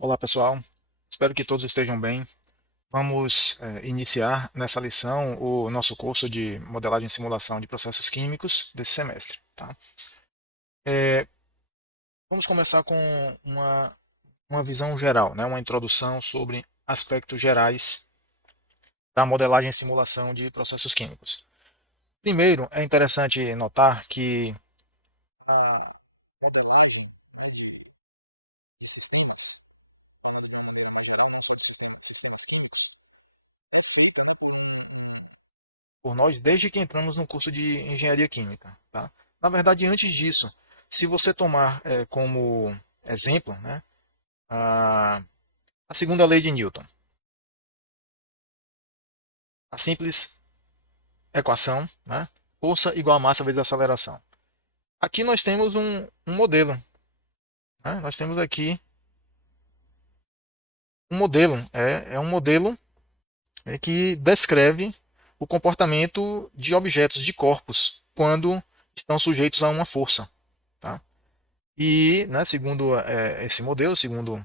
Olá pessoal, espero que todos estejam bem. Vamos iniciar nessa lição o nosso curso de modelagem e simulação de processos químicos desse semestre. Tá? É, vamos começar com uma visão geral, né? Uma introdução sobre aspectos gerais da modelagem e simulação de processos químicos. Primeiro, é interessante notar que a modelagem, né, de sistemas, como de uma maneira mais geral, não só de sistemas químicos, é feita, né, por nós desde que entramos no curso de engenharia química. Tá? Na verdade, antes disso, se você tomar como exemplo, né, a, a segunda lei de Newton, a simples equação, né, força igual a massa vezes a aceleração. Aqui nós temos um modelo. Né? Nós temos aqui um modelo. É um modelo que descreve o comportamento de objetos, de corpos, quando estão sujeitos a uma força. Tá? E, né, segundo esse modelo, segundo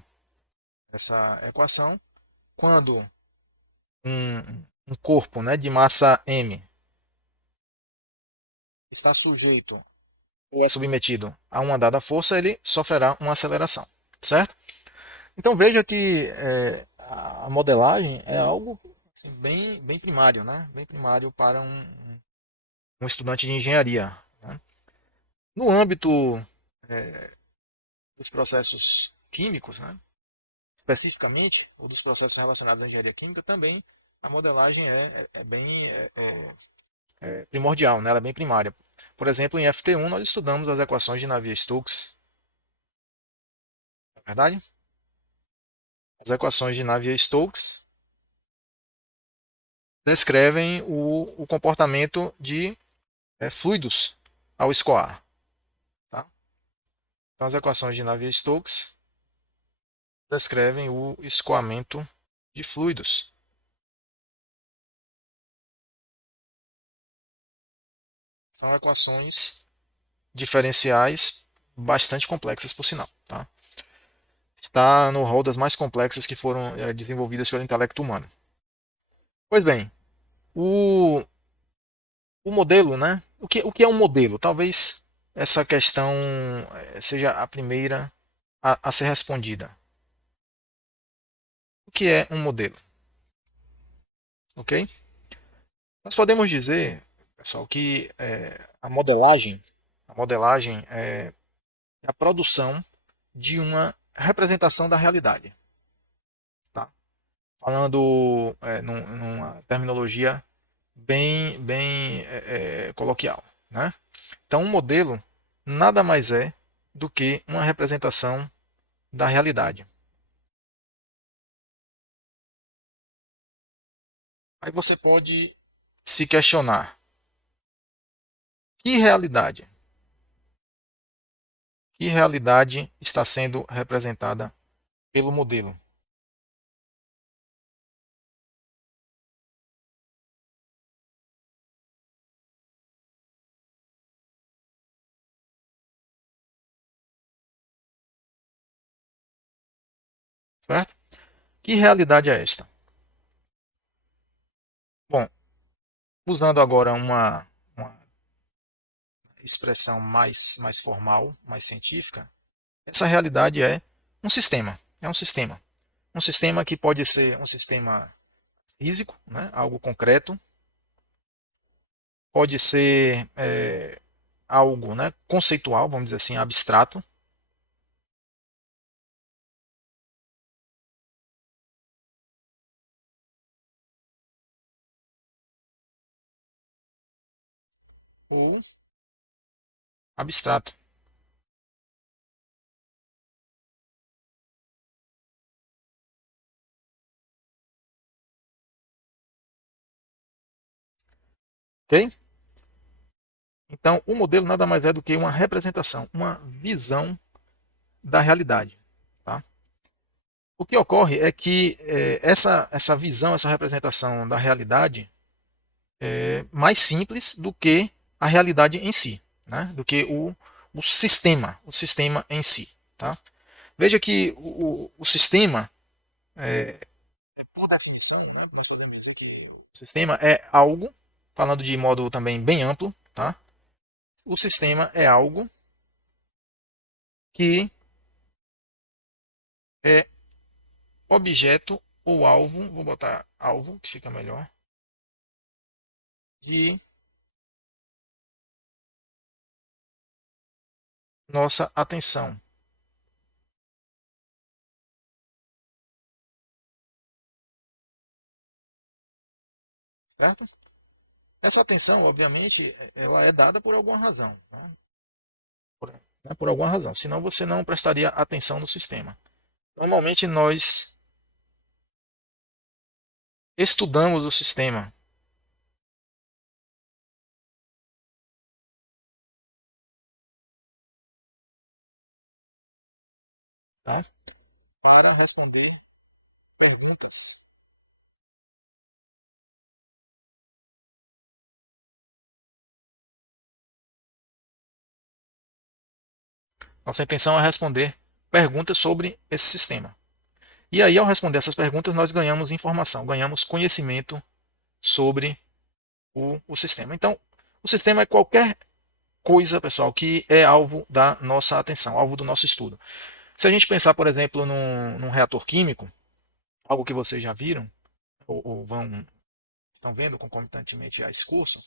essa equação, quando um corpo, né, de massa m está sujeito ou é submetido a uma dada força, ele sofrerá uma aceleração, certo? Então veja que a modelagem é algo assim, bem primário, né? Bem primário para um estudante de engenharia. Né? No âmbito é, dos processos químicos, né? Especificamente, ou dos processos relacionados à engenharia química, também a modelagem é bem primordial, né? Ela é bem primária. Por exemplo, em FT1 nós estudamos as equações de Navier-Stokes, não é verdade? As equações de Navier-Stokes descrevem o comportamento de fluidos ao escoar. Tá? Então, as equações de Navier-Stokes descrevem o escoamento de fluidos. São equações diferenciais bastante complexas, por sinal. Tá? Está no rol das mais complexas que foram desenvolvidas pelo intelecto humano. Pois bem, o, o modelo, né? O que é um modelo? Talvez essa questão seja a primeira a ser respondida. O que é um modelo? Ok? Nós podemos dizer, pessoal, que a modelagem é a produção de uma representação da realidade. Tá? Falando numa terminologia bem coloquial. Né? Então, um modelo nada mais é do que uma representação da realidade. Aí você pode se questionar: que realidade? Que realidade está sendo representada pelo modelo? Certo? Que realidade é esta? Bom, usando agora uma expressão mais formal, mais científica, essa realidade é um sistema. É um sistema. Um sistema que pode ser um sistema físico, né, algo concreto, pode ser algo, né, conceitual, vamos dizer assim, abstrato, ou abstrato. Ok? Então, o modelo nada mais é do que uma representação, uma visão da realidade. Tá? O que ocorre é que essa visão, essa representação da realidade é mais simples do que a realidade em si, né? Do que o sistema em si. Tá? Veja que o sistema, por definição, né, nós podemos dizer que o sistema é algo, falando de modo também bem amplo, tá? O sistema é algo que é objeto ou alvo, vou botar alvo, que fica melhor, de nossa atenção. Certo? Essa atenção, obviamente, ela é dada por alguma razão. Né? Por alguma razão. Senão você não prestaria atenção no sistema. Normalmente nós estudamos o sistema, tá? Para responder perguntas. Nossa intenção é responder perguntas sobre esse sistema. E aí, ao responder essas perguntas, nós ganhamos informação, ganhamos conhecimento sobre o sistema. Então, o sistema é qualquer coisa, pessoal, que é alvo da nossa atenção, alvo do nosso estudo. Se a gente pensar, por exemplo, num reator químico, algo que vocês já viram, ou estão vendo concomitantemente a esse curso,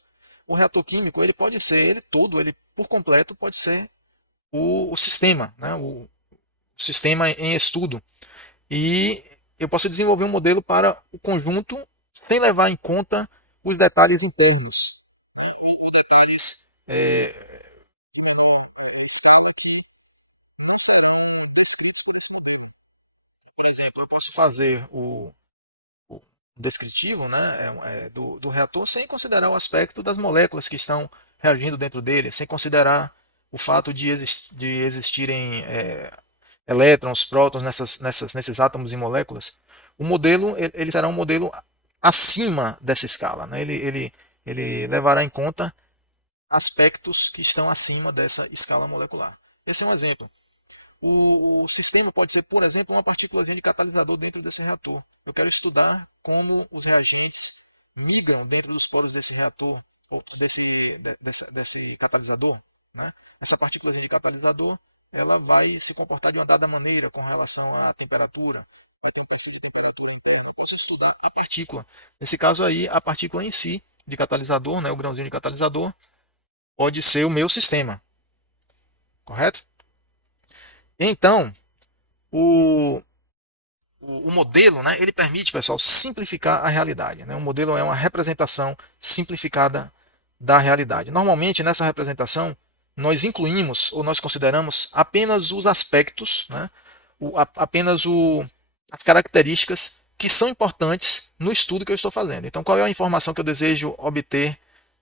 o reator químico ele pode ser, ele todo, ele por completo pode ser o sistema, né? O sistema em estudo. E eu posso desenvolver um modelo para o conjunto sem levar em conta os detalhes internos. É, por exemplo, eu posso fazer o descritivo, né, do reator sem considerar o aspecto das moléculas que estão reagindo dentro dele, sem considerar o fato de existirem elétrons, prótons nesses átomos e moléculas. O modelo ele será um modelo acima dessa escala. Né? Ele levará em conta aspectos que estão acima dessa escala molecular. Esse é um exemplo. O sistema pode ser, por exemplo, uma partícula de catalisador dentro desse reator. Eu quero estudar como os reagentes migram dentro dos poros desse reator, ou desse catalisador. Né? Essa partícula de catalisador ela vai se comportar de uma dada maneira com relação à temperatura. Eu posso estudar a partícula. Nesse caso aí, a partícula em si, de catalisador, né, o grãozinho de catalisador, pode ser o meu sistema. Correto? Então, o, o modelo, né, ele permite, pessoal, simplificar a realidade. Né? O modelo é uma representação simplificada da realidade. Normalmente, nessa representação, nós incluímos ou nós consideramos apenas os aspectos, né, apenas as características que são importantes no estudo que eu estou fazendo. Então, qual é a informação que eu desejo obter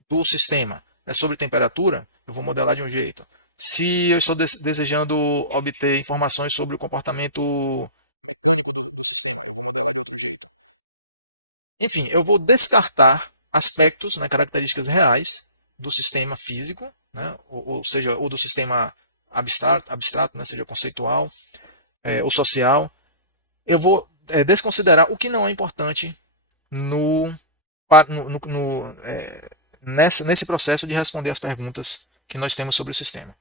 do sistema? É sobre temperatura? Eu vou modelar de um jeito. Se eu estou desejando obter informações sobre o comportamento. Enfim, eu vou descartar aspectos, né, características reais do sistema físico, né, ou seja, ou do sistema abstrato, né, seja conceitual ou social. Eu vou desconsiderar o que não é importante no, nesse processo de responder as perguntas que nós temos sobre o sistema.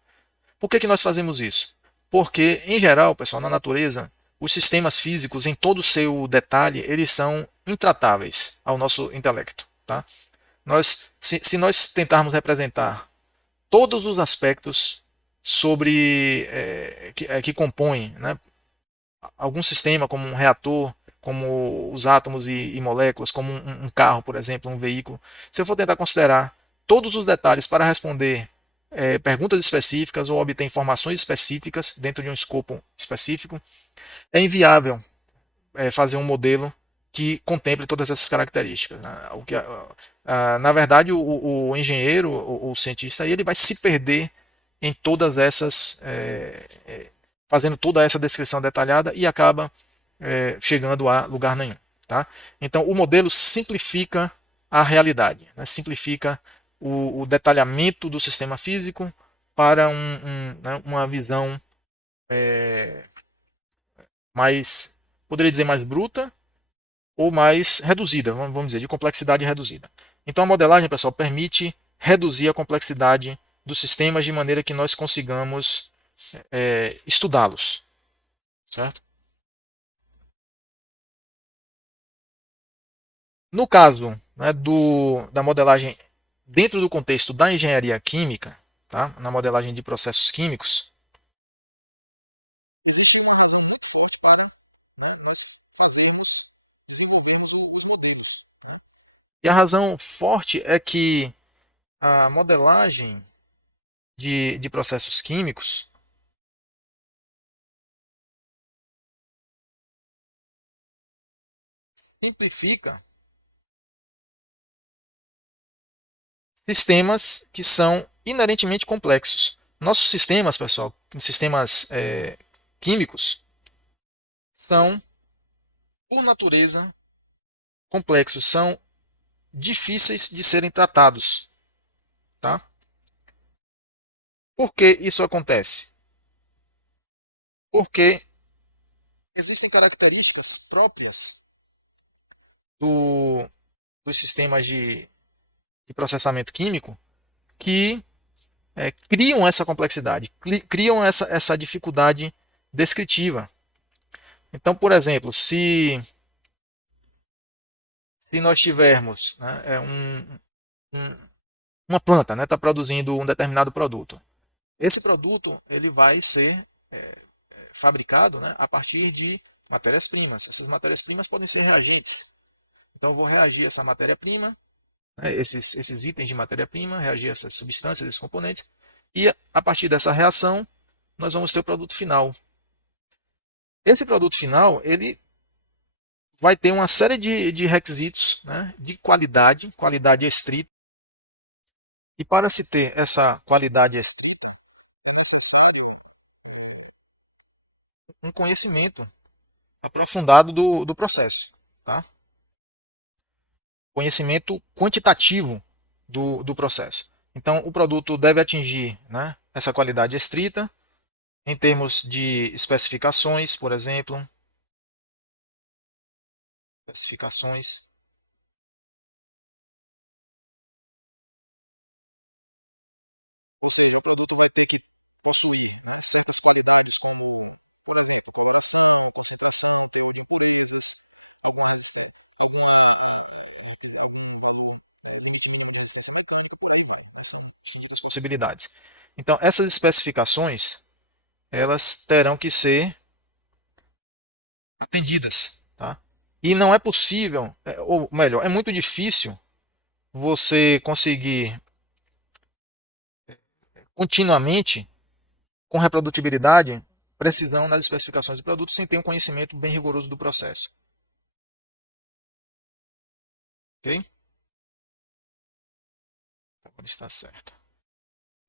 Por que nós fazemos isso? Porque, em geral, pessoal, na natureza, os sistemas físicos, em todo o seu detalhe, eles são intratáveis ao nosso intelecto. Tá? Se nós tentarmos representar todos os aspectos sobre que compõem, né, algum sistema, como um reator, como os átomos e moléculas, como um carro, por exemplo, um veículo, se eu for tentar considerar todos os detalhes para responder perguntas específicas ou obter informações específicas dentro de um escopo específico, é inviável fazer um modelo que contemple todas essas características. Né? Na verdade, o engenheiro, o cientista, ele vai se perder em todas essas, fazendo toda essa descrição detalhada e acaba chegando a lugar nenhum. Tá? Então, o modelo simplifica a realidade, né? Simplifica o detalhamento do sistema físico para né, uma visão mais, poderia dizer mais bruta ou mais reduzida, vamos dizer, de complexidade reduzida. Então a modelagem, pessoal, permite reduzir a complexidade dos sistemas de maneira que nós consigamos estudá-los, certo? No caso, né, da modelagem dentro do contexto da engenharia química, tá? Na modelagem de processos químicos, existe uma razão muito forte para, né, nós desenvolvermos os modelos. E a razão forte é que a modelagem de processos químicos simplifica sistemas que são inerentemente complexos. Nossos sistemas, pessoal, sistemas químicos, são, por natureza, complexos, são difíceis de serem tratados. Tá? Por que isso acontece? Porque existem características próprias do, dos sistemas de processamento químico que criam essa complexidade, criam essa dificuldade descritiva. Então, por exemplo, se nós tivermos, né, uma planta está, né, tá produzindo um determinado produto, esse produto ele vai ser fabricado, né, a partir de matérias-primas. Essas matérias-primas podem ser reagentes. Então, eu vou reagir essa matéria-prima, né, esses itens de matéria-prima, reagir a essas substâncias, esses componentes, e a partir dessa reação, nós vamos ter o produto final. Esse produto final, ele vai ter uma série de requisitos, né, de qualidade estrita, e para se ter essa qualidade estrita, é necessário um conhecimento aprofundado do processo. Tá? Conhecimento quantitativo do processo. Então, o produto deve atingir, né, essa qualidade estrita, em termos de especificações, por exemplo, especificações. Ou seja, o produto vai ter que concluir certas qualidades como coloração, concentração, de impurezas, algumas possibilidades. Então, essas especificações elas terão que ser atendidas, tá? E não é possível, ou melhor, é muito difícil você conseguir continuamente, com reprodutibilidade, precisão nas especificações do produto sem ter um conhecimento bem rigoroso do processo. Ok? Agora está certo.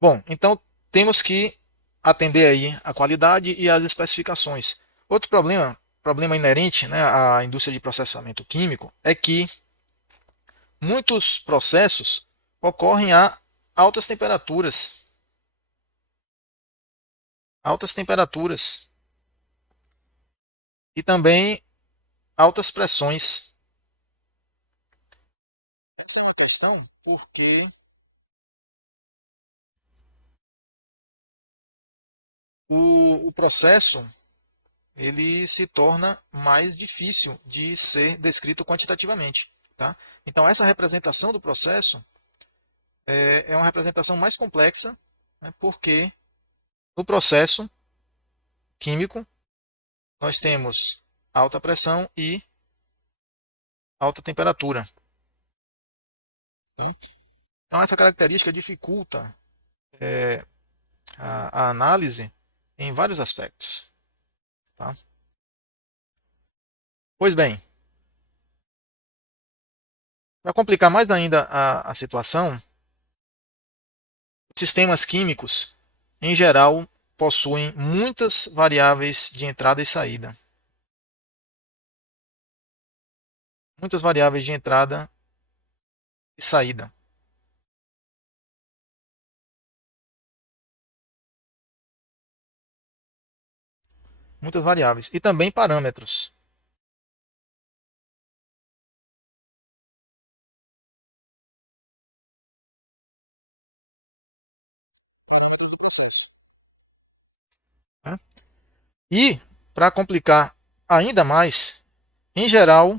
Bom, então temos que atender aí a qualidade e as especificações. Outro problema inerente, né, à indústria de processamento químico é que muitos processos ocorrem a altas temperaturas. Altas temperaturas e também altas pressões. Essa é uma questão porque o processo ele se torna mais difícil de ser descrito quantitativamente. Tá? Então, essa representação do processo é uma representação mais complexa, né, porque no processo químico nós temos alta pressão e alta temperatura. Tá? Então, essa característica dificulta a análise em vários aspectos. Tá? Pois bem, para complicar mais ainda a situação, sistemas químicos, em geral, possuem muitas variáveis de entrada e saída. Muitas variáveis de entrada e saída. muitas variáveis. E também parâmetros. Né? E, para complicar ainda mais, em geral,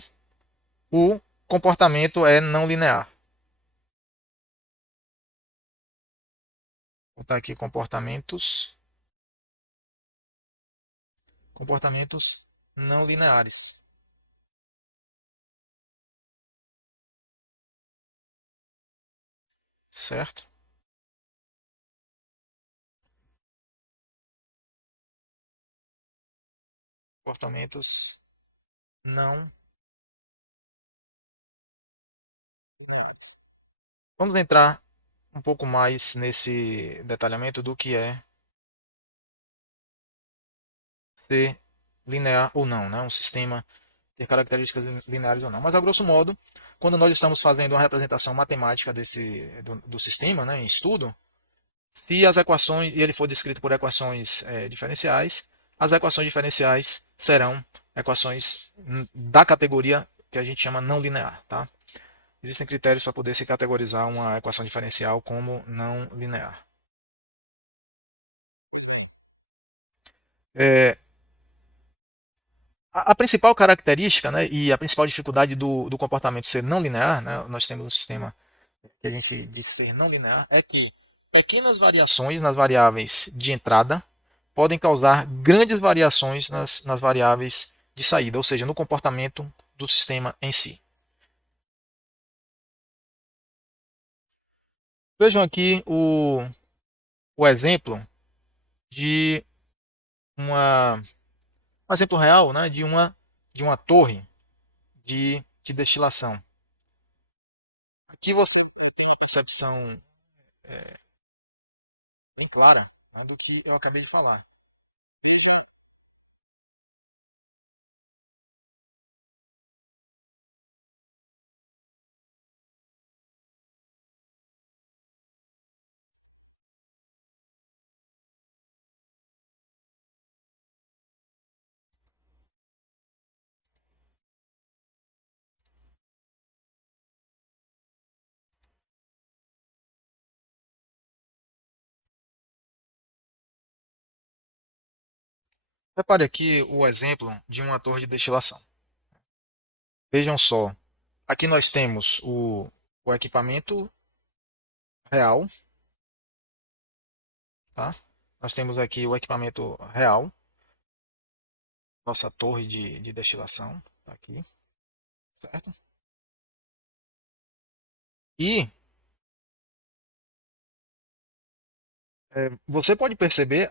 o comportamento é não linear. Vou botar aqui comportamentos não lineares, certo? Comportamentos não lineares. Vamos entrar um pouco mais nesse detalhamento do que é ser linear ou não, né? Um sistema ter características lineares ou não. Mas, a grosso modo, quando nós estamos fazendo uma representação matemática do sistema, né, em estudo, se as equações, e ele for descrito por equações diferenciais, as equações diferenciais serão equações da categoria que a gente chama não linear. Tá? Existem critérios para poder se categorizar uma equação diferencial como não linear. É, a principal característica, né, e a principal dificuldade do comportamento ser não linear, né, nós temos um sistema que a gente diz ser não linear, é que pequenas variações nas variáveis de entrada podem causar grandes variações nas variáveis de saída, ou seja, no comportamento do sistema em si. Vejam aqui o exemplo de um exemplo real, né, de uma torre de destilação. Aqui você tem uma percepção bem clara, né, do que eu acabei de falar. Repare aqui o exemplo de uma torre de destilação. Vejam só, aqui nós temos o equipamento real, tá? Nós temos aqui o equipamento real, nossa torre de destilação, tá aqui, certo? E você pode perceber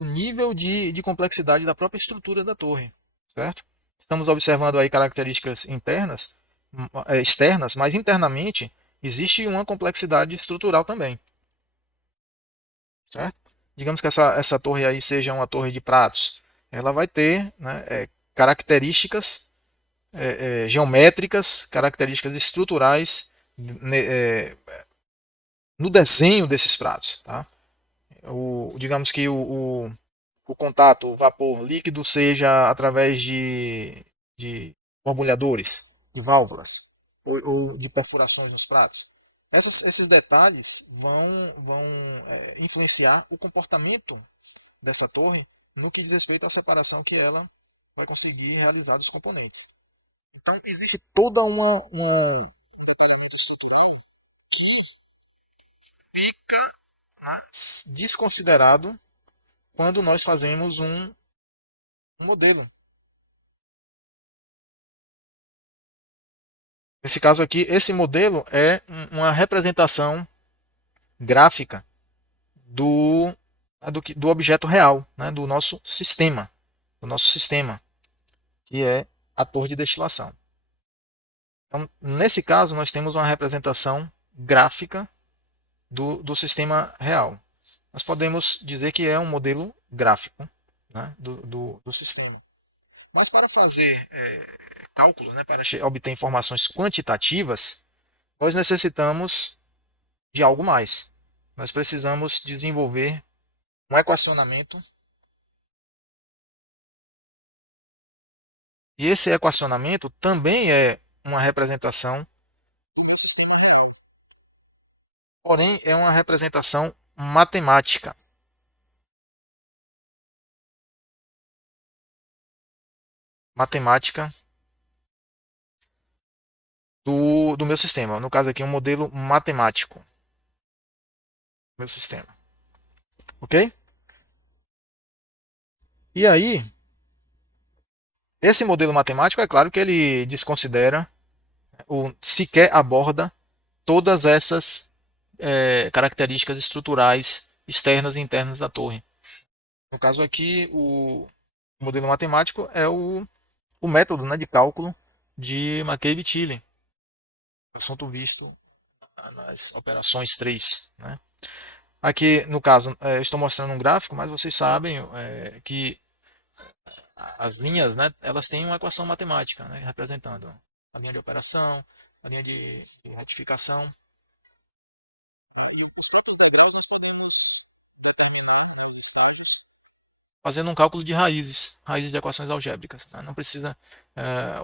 o nível de complexidade da própria estrutura da torre, certo? Estamos observando aí características internas, externas, mas internamente existe uma complexidade estrutural também, certo? Digamos que essa torre aí seja uma torre de pratos, ela vai ter, né, características geométricas, características estruturais no desenho desses pratos. Tá? Digamos que o contato, o vapor líquido seja através de borbulhadores, de válvulas ou de perfurações nos pratos. Esses detalhes vão influenciar o comportamento dessa torre no que diz respeito à separação que ela vai conseguir realizar dos componentes. Então, existe toda uma desconsiderado quando nós fazemos um modelo. Nesse caso aqui, esse modelo é uma representação gráfica do, do objeto real, né, do nosso sistema, que é a torre de destilação. Então, nesse caso, nós temos uma representação gráfica do sistema real. Nós podemos dizer que é um modelo gráfico, né, do sistema. Mas para fazer cálculos, né, para obter informações quantitativas, nós necessitamos de algo mais. Nós precisamos desenvolver um equacionamento E esse equacionamento também é uma representação do meu sistema real. Porém, é uma representação matemática. Matemática do meu sistema. No caso aqui, um modelo matemático do meu sistema. Ok? E aí, esse modelo matemático, é claro que ele desconsidera, ou sequer aborda, todas essas características estruturais externas e internas da torre. No caso aqui, o modelo matemático é o método, né, de cálculo de McCabe-Thiele, assunto visto nas operações 3. Né? Aqui, no caso, eu estou mostrando um gráfico, mas vocês sabem que as linhas, né, elas têm uma equação matemática, né, representando a linha de operação, a linha de retificação. Os próprios degraus nós podemos determinar os estágios fazendo um cálculo de raízes de equações algébricas. Né? Não precisa.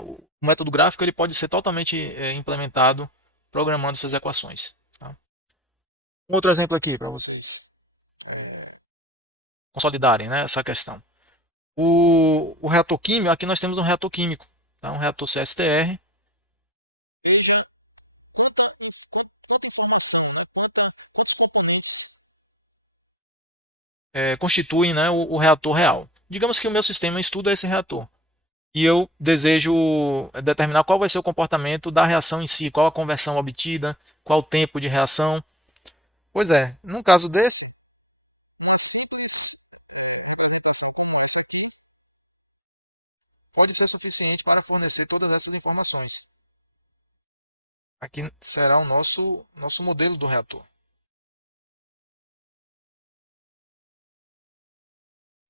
O método gráfico ele pode ser totalmente implementado programando essas equações. Tá? Um outro exemplo aqui para vocês consolidarem, né, essa questão. O reator químico, aqui nós temos um reator químico, tá? Um reator CSTR. Constituem, né, o reator real. Digamos que o meu sistema estuda esse reator. E eu desejo determinar qual vai ser o comportamento da reação em si, qual a conversão obtida, qual o tempo de reação. Pois é, num caso desse, pode ser suficiente para fornecer todas essas informações. Aqui será o nosso modelo do reator.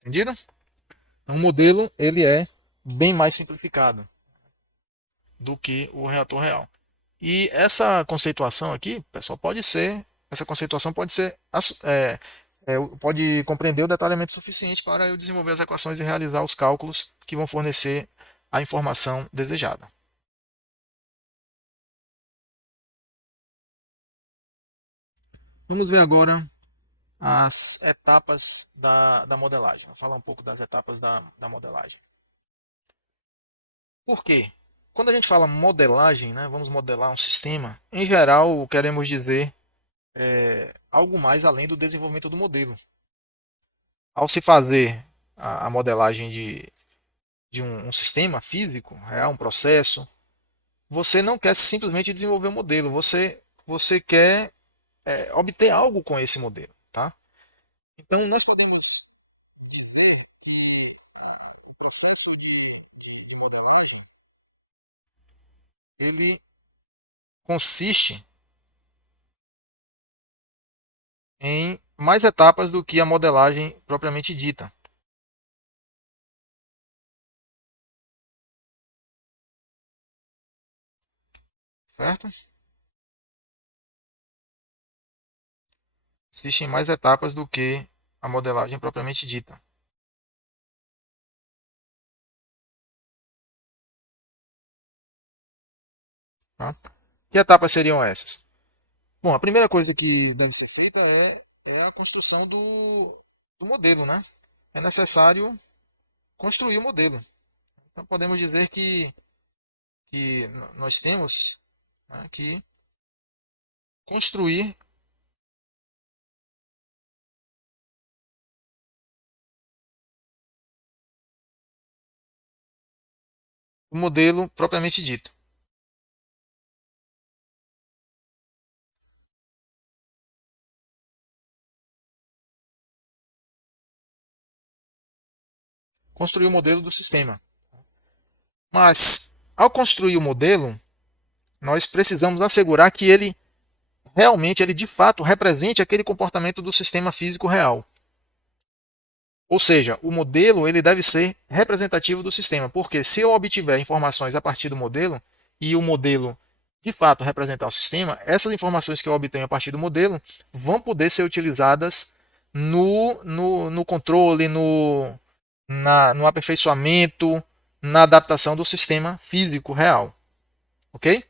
Entendido? Um modelo ele é bem mais simplificado do que o reator real. E essa conceituação aqui, pessoal, essa conceituação pode ser, pode compreender o detalhamento suficiente para eu desenvolver as equações e realizar os cálculos que vão fornecer a informação desejada. Vamos ver agora as etapas da modelagem. Vou falar um pouco das etapas da modelagem. Por quê? Quando a gente fala modelagem, né, vamos modelar um sistema, em geral queremos dizer algo mais além do desenvolvimento do modelo. Ao se fazer a modelagem de um sistema físico, real, um processo, você não quer simplesmente desenvolver um modelo, você quer obter algo com esse modelo. Tá? Então, nós podemos dizer que o processo de modelagem ele consiste em mais etapas do que a modelagem propriamente dita. Certo? Existem mais etapas do que a modelagem propriamente dita. Tá? Que etapas seriam essas? Bom, a primeira coisa que deve ser feita é a construção do modelo, né? É necessário construir o modelo. Então podemos dizer que nós temos, né, que construir o modelo propriamente dito. Construir o modelo do sistema. Mas, ao construir o modelo, nós precisamos assegurar que ele realmente, ele de fato represente aquele comportamento do sistema físico real. Ou seja, o modelo ele deve ser representativo do sistema, porque se eu obtiver informações a partir do modelo e o modelo de fato representar o sistema, essas informações que eu obtenho a partir do modelo vão poder ser utilizadas no controle, no aperfeiçoamento na adaptação do sistema físico real, ok?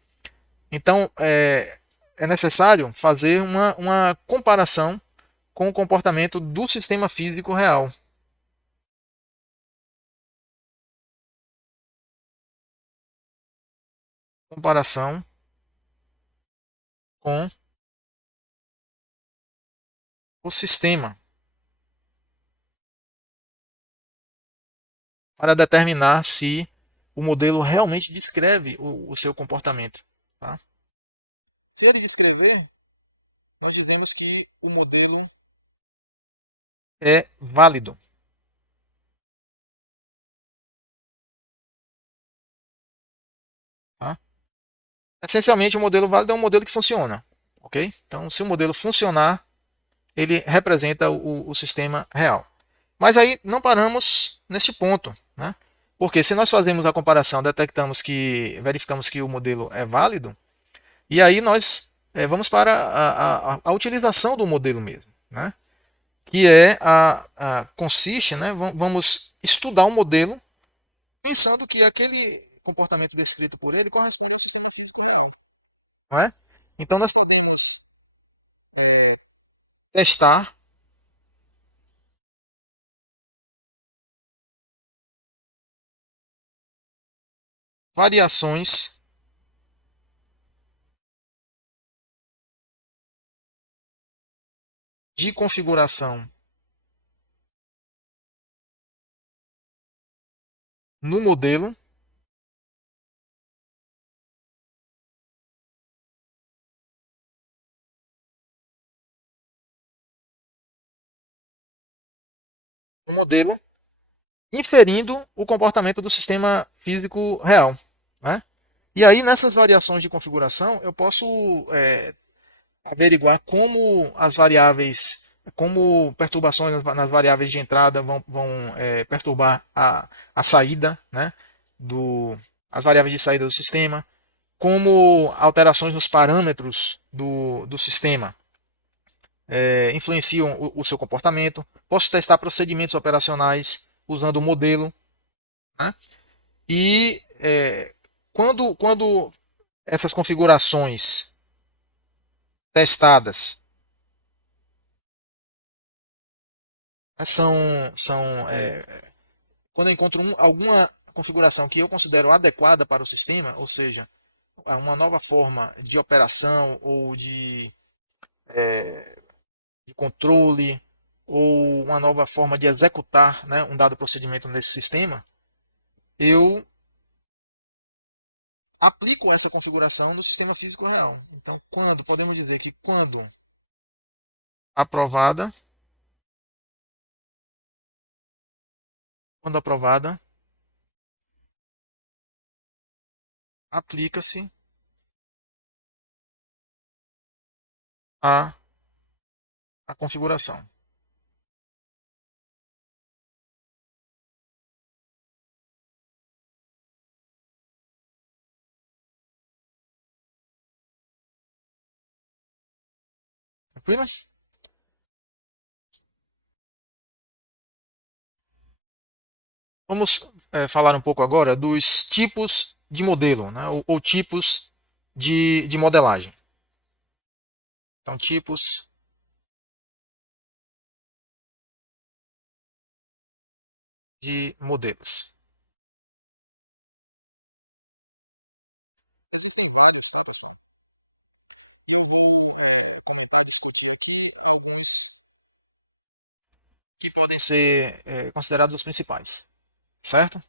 Então, é necessário fazer uma comparação com o comportamento do sistema físico real. Comparação com o sistema para determinar se o modelo realmente descreve o seu comportamento. Tá? Se ele descrever, nós dizemos que o modelo é válido. Tá? Essencialmente, o modelo válido é um modelo que funciona. Ok? Então, se o modelo funcionar, ele representa o sistema real. Mas aí não paramos neste ponto. Né? Porque se nós fazemos a comparação, verificamos que o modelo é válido, e aí nós vamos para a utilização do modelo mesmo. Né? Que consiste, né? Vamos estudar o modelo pensando que aquele comportamento descrito por ele corresponde ao sistema físico real. Não é? Então nós podemos testar variações de configuração no modelo, no modelo, inferindo o comportamento do sistema físico real. Né? E aí, nessas variações de configuração, eu posso averiguar como as variáveis, como perturbações nas variáveis de entrada vão perturbar a saída, né, as variáveis de saída do sistema, como alterações nos parâmetros do sistema influenciam o seu comportamento. Posso testar procedimentos operacionais usando o modelo. Né? E quando essas configurações testadas são, quando eu encontro alguma configuração que eu considero adequada para o sistema, ou seja, uma nova forma de operação ou de controle ou uma nova forma de executar, né, um dado procedimento nesse sistema, eu aplico essa configuração no sistema físico real. Então, podemos dizer que quando aprovada, quando aprovada, aplica-se a, a configuração. Tranquilo? Vamos falar um pouco agora dos tipos de modelo, né, ou tipos de modelagem. Então, tipos de modelos. Existem vários, né? Vou comentar isso aqui, alguns que podem ser considerados os principais, certo?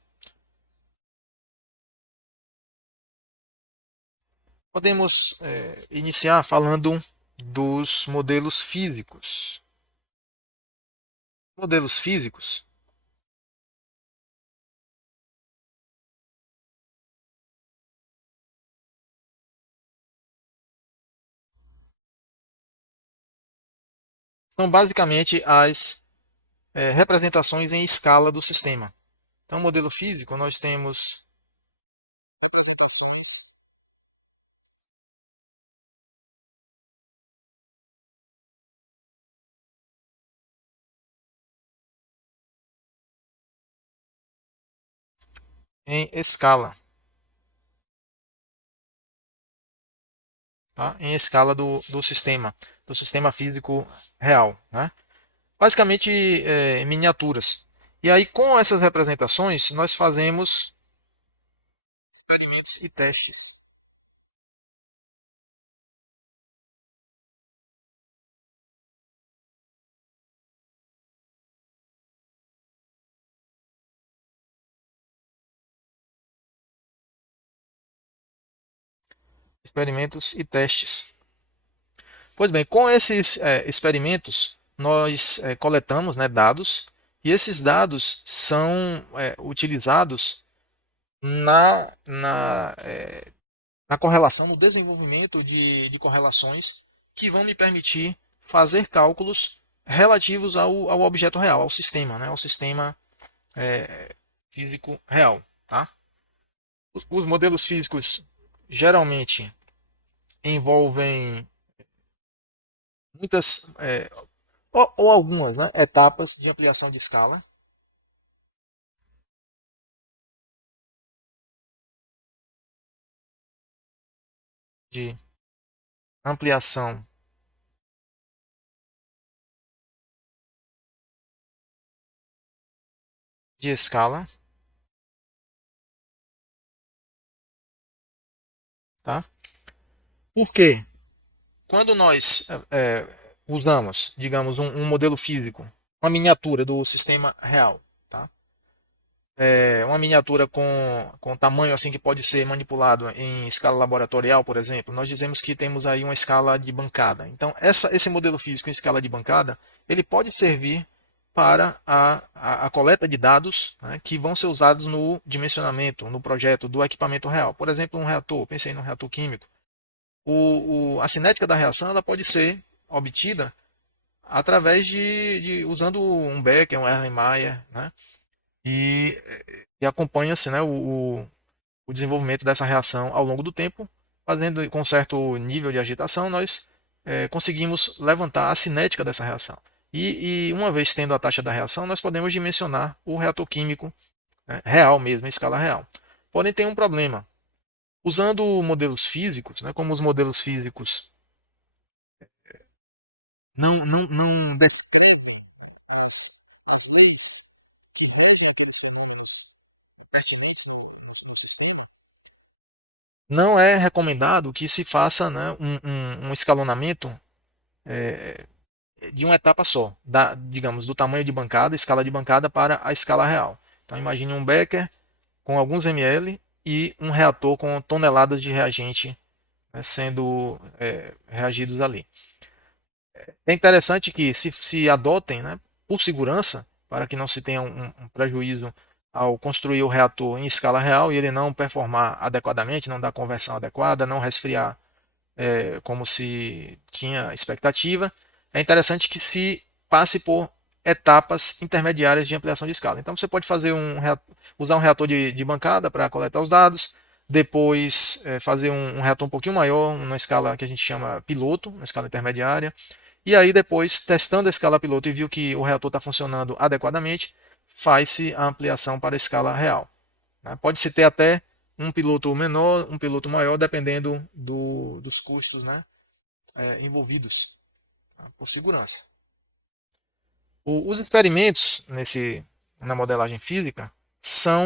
Podemos iniciar falando dos modelos físicos. Modelos físicos são basicamente as representações em escala do sistema. Então, modelo físico, nós temos em escala, tá? Em escala do sistema físico real, né? Basicamente, miniaturas. E aí, com essas representações, nós fazemos experimentos e testes. Experimentos e testes. Pois bem, com esses experimentos, nós coletamos, né, dados, e esses dados são utilizados na correlação, no desenvolvimento de correlações que vão me permitir fazer cálculos relativos ao objeto real, ao sistema, né, ao sistema físico real. Tá? Os modelos físicos geralmente envolvem muitas, ou algumas, né, etapas de ampliação de escala, de ampliação de escala. Tá? Por quê? Quando nós usamos, digamos, um modelo físico, uma miniatura do sistema real, tá? Uma miniatura com tamanho assim que pode ser manipulado em escala laboratorial, por exemplo, nós dizemos que temos aí uma escala de bancada. Então, esse modelo físico em escala de bancada, ele pode servir para a coleta de dados, né, que vão ser usados no dimensionamento, no projeto do equipamento real. Por exemplo, um reator, pensei num reator químico. A cinética da reação ela pode ser obtida através usando um Becker, um Erlenmeyer, né? E, e acompanha-se, né, o desenvolvimento dessa reação ao longo do tempo, fazendo com certo nível de agitação, nós conseguimos levantar a cinética dessa reação. E uma vez tendo a taxa da reação, nós podemos dimensionar o reator químico, né, real mesmo, em escala real. Porém, tem um problema. Usando modelos físicos, né, como os modelos físicos não descrevem as leis que regem aqueles fenômenos pertinentes do sistema, não é recomendado que se faça, né, um escalonamento de uma etapa só, digamos, do tamanho de bancada, escala de bancada para a escala real. Então imagine um becker com alguns ml e um reator com toneladas de reagente, né, sendo reagidos ali. É interessante que se adotem, né, por segurança, para que não se tenha um prejuízo ao construir o reator em escala real e ele não performar adequadamente, não dar conversão adequada, não resfriar como se tinha expectativa. É interessante que se passe por etapas intermediárias de ampliação de escala. Então você pode fazer usar um reator de bancada para coletar os dados, depois fazer um reator um pouquinho maior, numa escala que a gente chama piloto, uma escala intermediária, e aí depois, testando a escala piloto e viu que o reator está funcionando adequadamente, faz-se a ampliação para a escala real. Né? Pode-se ter até um piloto menor, um piloto maior, dependendo dos custos, né, envolvidos, tá, por segurança. Os experimentos na modelagem física são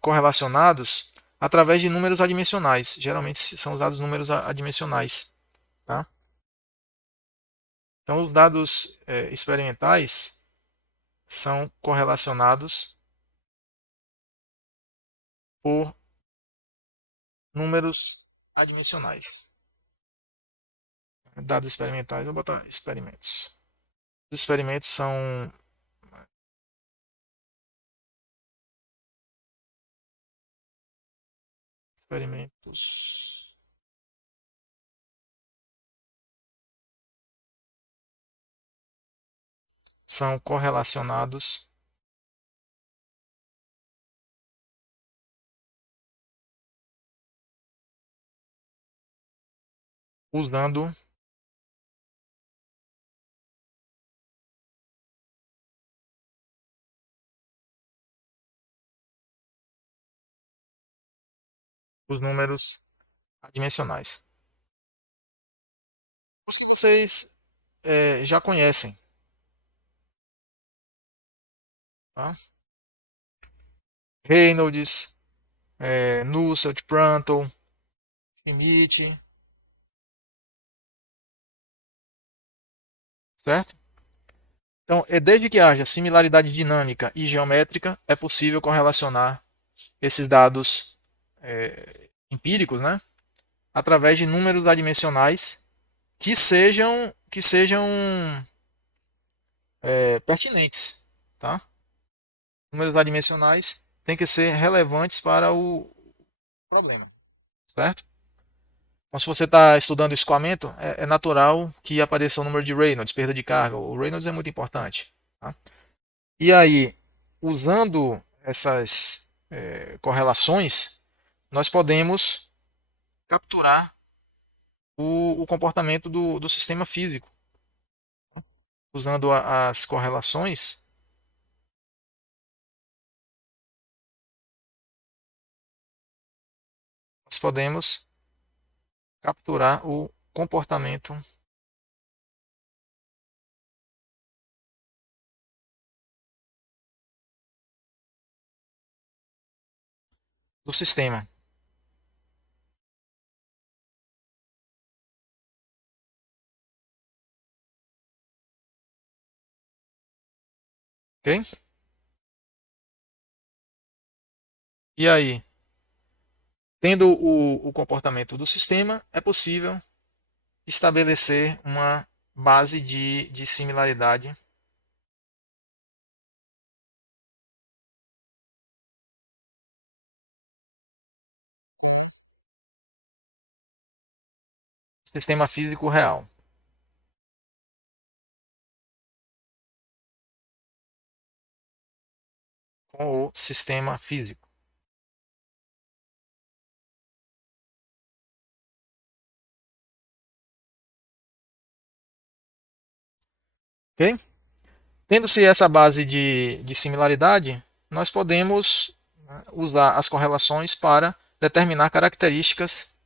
correlacionados através de números adimensionais. Geralmente são usados números adimensionais. Tá? Então, os dados experimentais são correlacionados por números adimensionais. Dados experimentais, vou botar experimentos. Os experimentos experimentos são correlacionados usando os números adimensionais. Os que vocês já conhecem, tá? Reynolds, Nusselt, Prandtl, Schmidt, certo? Então, desde que haja similaridade dinâmica e geométrica, é possível correlacionar esses dados empíricos, né, através de números adimensionais que sejam pertinentes, tá? Números adimensionais têm que ser relevantes para o problema, certo? Então, se você está estudando escoamento, é natural que apareça o número de Reynolds, perda de carga. O Reynolds é muito importante. Tá? E aí, usando essas correlações, nós podemos capturar o comportamento do sistema físico. Usando as correlações, nós podemos capturar o comportamento do sistema. Ok? E aí, tendo o comportamento do sistema, é possível estabelecer uma base de similaridade do sistema físico real com o sistema físico. Ok? Tendo-se essa base de similaridade, nós podemos, né, usar as correlações para determinar características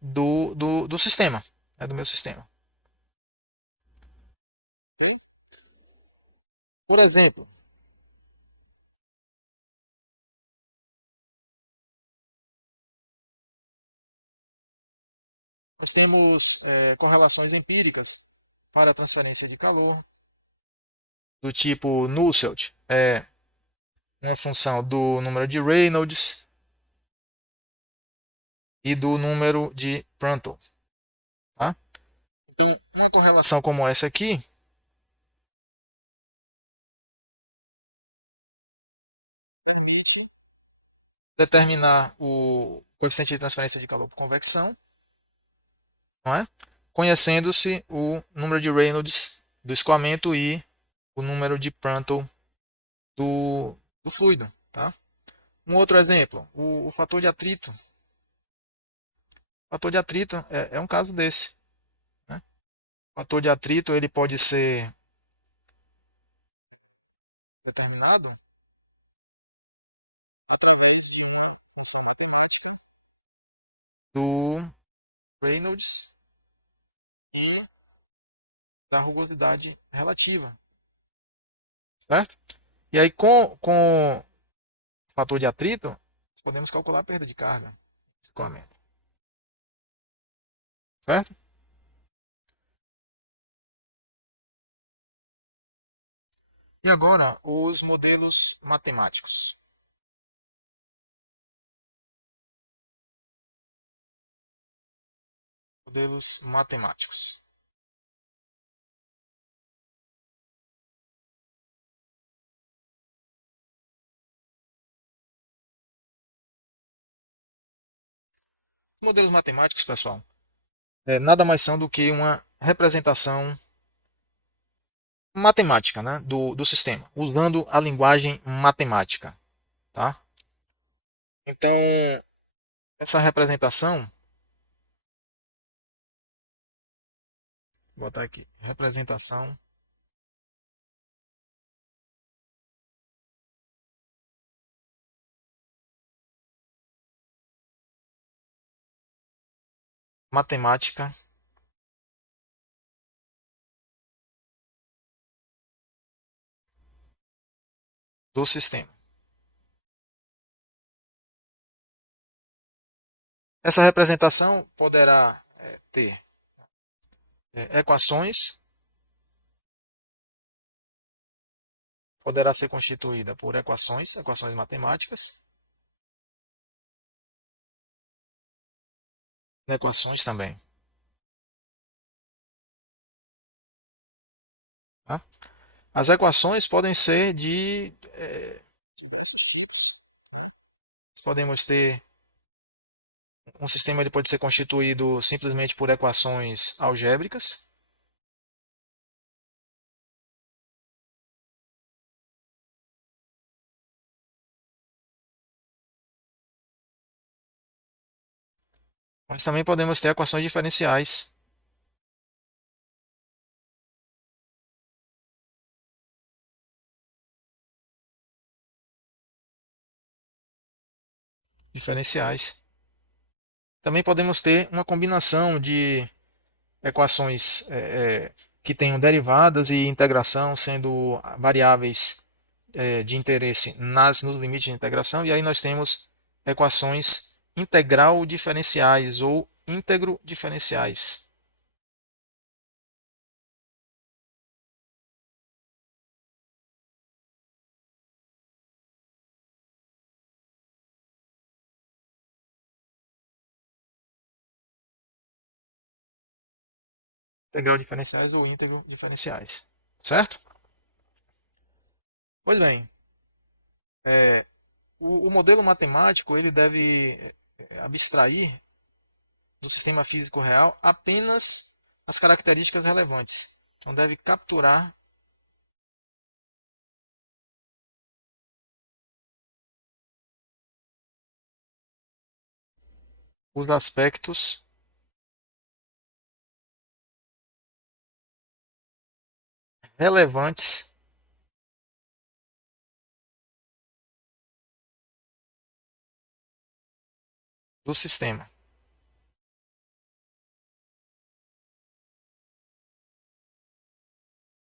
do sistema, né, do meu sistema. Por exemplo, nós temos correlações empíricas para a transferência de calor, do tipo Nusselt, em função do número de Reynolds e do número de Prandtl. Tá? Então, uma correlação como essa aqui permite determinar o coeficiente de transferência de calor por convecção, não é? Conhecendo-se o número de Reynolds do escoamento e o número de Prandtl do fluido. Tá? Um outro exemplo, o fator de atrito. O fator de atrito é um caso desse. Né? O fator de atrito ele pode ser determinado através de uma função matemática do Reynolds e da rugosidade relativa, certo? E aí, com o fator de atrito, podemos calcular a perda de carga, escoamento, certo? E agora, os modelos matemáticos. Modelos matemáticos. Modelos matemáticos, pessoal, nada mais são do que uma representação matemática, né, do sistema, usando a linguagem matemática. Tá? Então, essa representação, vou botar aqui, representação matemática do sistema. Essa representação poderá ter equações, poderá ser constituída por equações matemáticas, equações também. Tá? As equações podem ser de. Podemos ter. Um sistema ele pode ser constituído simplesmente por equações algébricas. Mas também podemos ter equações diferenciais. Diferenciais. Também podemos ter uma combinação de equações que tenham derivadas e integração, sendo variáveis de interesse nos limites de integração, e aí nós temos equações integral diferenciais ou íntegro diferenciais. Integral diferenciais ou íntegro diferenciais. Certo? Pois bem, é, o modelo matemático ele deve abstrair do sistema físico real apenas as características relevantes. Então deve capturar os aspectos relevantes do sistema.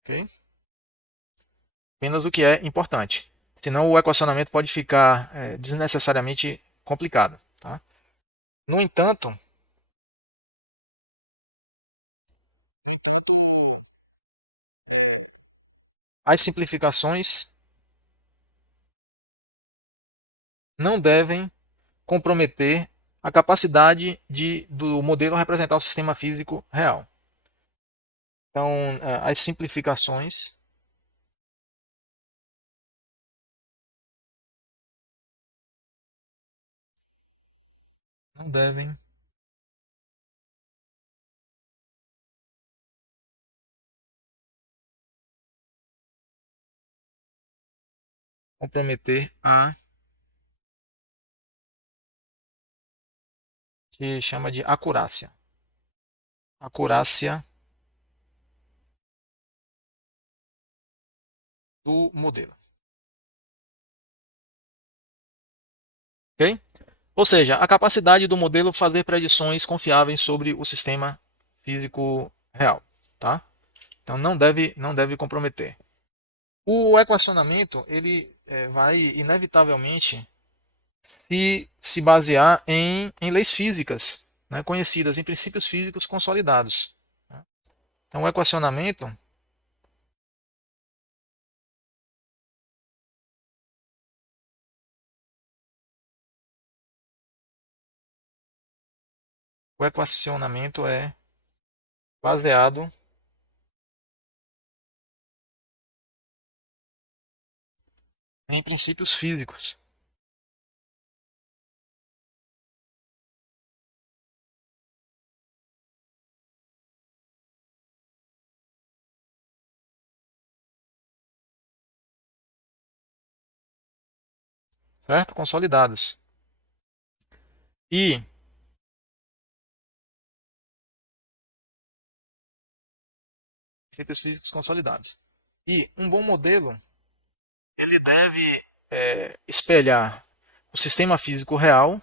Ok? Apenas o que é importante. Senão o equacionamento pode ficar desnecessariamente complicado. Tá? No entanto, as simplificações não devem comprometer a capacidade do modelo representar o sistema físico real. Então, as simplificações não devem comprometer a que chama de acurácia. Acurácia do modelo. Ok? Ou seja, a capacidade do modelo fazer predições confiáveis sobre o sistema físico real. Tá? Então não deve comprometer. O equacionamento ele vai inevitavelmente se basear em leis físicas, né, conhecidas, em princípios físicos consolidados. Né? Então o equacionamento é baseado em princípios físicos, certo? Consolidados. E princípios físicos consolidados. E um bom modelo ele deve espelhar o sistema físico real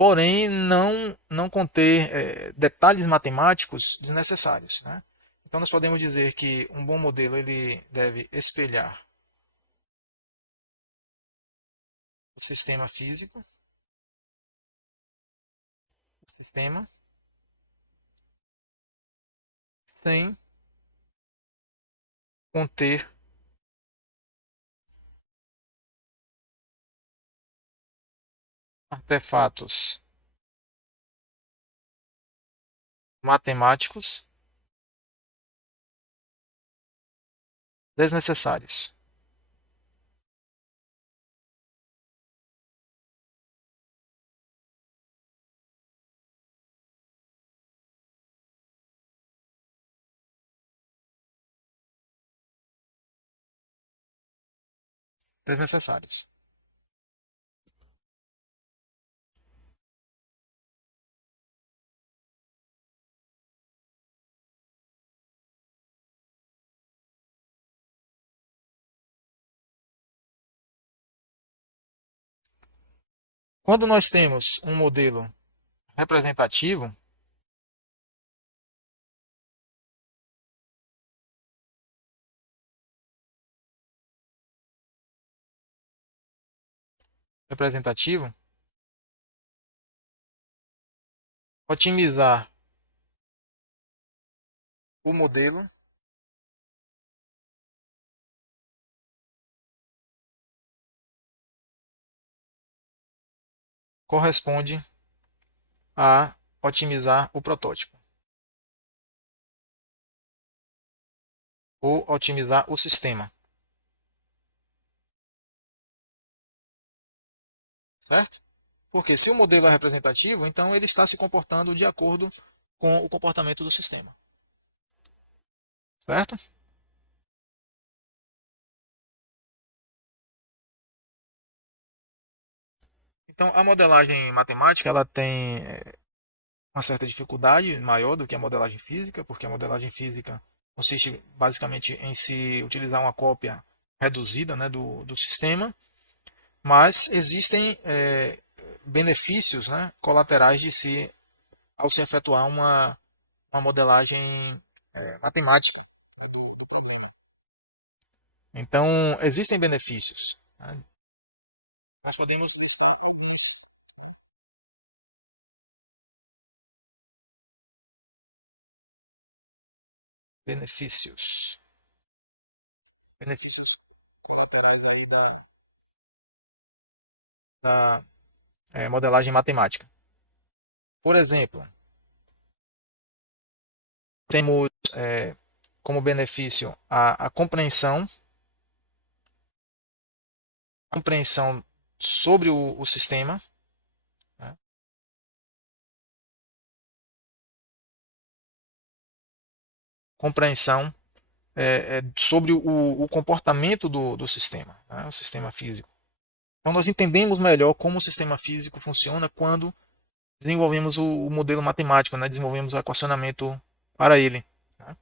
porém não conter detalhes matemáticos desnecessários, né? Então nós podemos dizer que um bom modelo ele deve espelhar o sistema físico, o sistema, sem conter artefatos matemáticos desnecessários. Desnecessários. Quando nós temos um modelo representativo, representativo, otimizar o modelo corresponde a otimizar o protótipo ou otimizar o sistema, certo? Porque se o modelo é representativo, então ele está se comportando de acordo com o comportamento do sistema, certo? Então a modelagem matemática ela tem uma certa dificuldade maior do que a modelagem física, porque a modelagem física consiste basicamente em se utilizar uma cópia reduzida, né, do sistema, mas existem benefícios, né, colaterais de se ao se efetuar uma modelagem matemática. Então existem benefícios, né? Nós podemos listar benefícios, benefícios colaterais aí da modelagem matemática. Por exemplo, temos como benefício a compreensão sobre o sistema, né? Compreensão sobre o comportamento do sistema, né? O sistema físico. Então, nós entendemos melhor como o sistema físico funciona quando desenvolvemos o modelo matemático, né? Desenvolvemos o equacionamento para ele, né?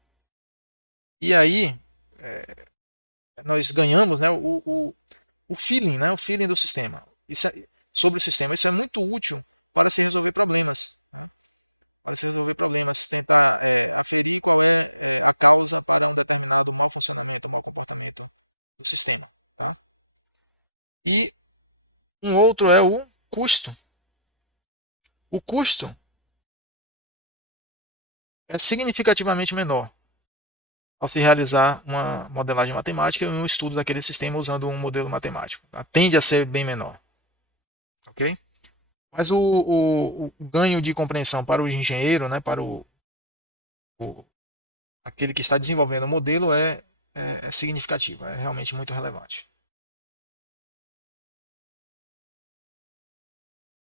E um outro é o custo. O custo é significativamente menor ao se realizar uma modelagem matemática e um estudo daquele sistema usando um modelo matemático. Tá? Tende a ser bem menor. Ok? Mas o ganho de compreensão para o engenheiro, né, para o, aquele que está desenvolvendo o modelo, é significativo, é realmente muito relevante.